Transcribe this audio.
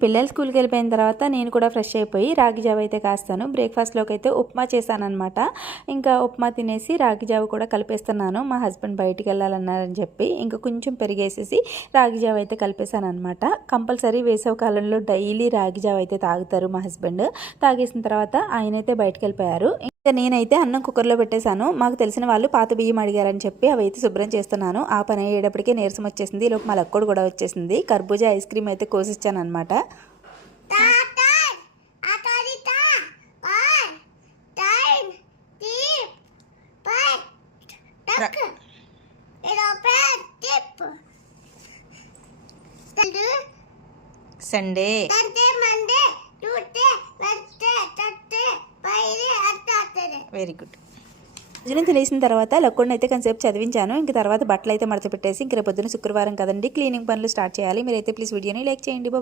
పిల్లలు స్కూల్కి వెళ్ళిపోయిన తర్వాత నేను కూడా ఫ్రెష్ అయిపోయి రాగి జావ అయితే కాస్తాను. బ్రేక్ఫాస్ట్లోకి అయితే ఉప్మా చేశానమాట. ఇంకా ఉప్మా తినేసి రాగి జావ కూడా కలిపేస్తున్నాను. మా హస్బెండ్ బయటికి వెళ్ళాలన్నారని చెప్పి ఇంకా కొంచెం పెరిగేసేసి రాగి జావ అయితే కలిపేశాను అనమాట. కంపల్సరీ వేసవి కాలంలో డైలీ రాగి జావ అయితే తాగుతారు మా హస్బెండ్. తాగేసిన తర్వాత ఆయన అయితే బయటికి వెళ్ళిపోయారు. ఇంకా నేనైతే అన్నం కుక్కర్లో పెట్టేశాను. మాకు తెలిసిన వాళ్ళు పాత బియ్యం అడిగారని చెప్పి అవి అయితే శుభ్రం చేస్తున్నాను. ఆ పని అయ్యేటప్పటికే నీరసం వచ్చేసింది. ఈలోపు మా లక్కోడు కూడా వచ్చేసింది. కర్బూజా ఐస్ క్రీమ్ అయితే కోసిచ్చాను అనమాట. Sunday very good. భోజనం తినేసిన తర్వాత లక్కోడిని అయితే కొంచెంసేపు చదివించాను. ఇంక తర్వాత బట్టలు అయితే మడత పెట్టేసి ఇంక రేపు పొద్దున శుక్రవారం కదండి, క్లీనింగ్ పనులు స్టార్ట్ చేయాలి. మీరైతే ప్లీజ్ వీడియోని లైక్ చేయండి. బాయ్.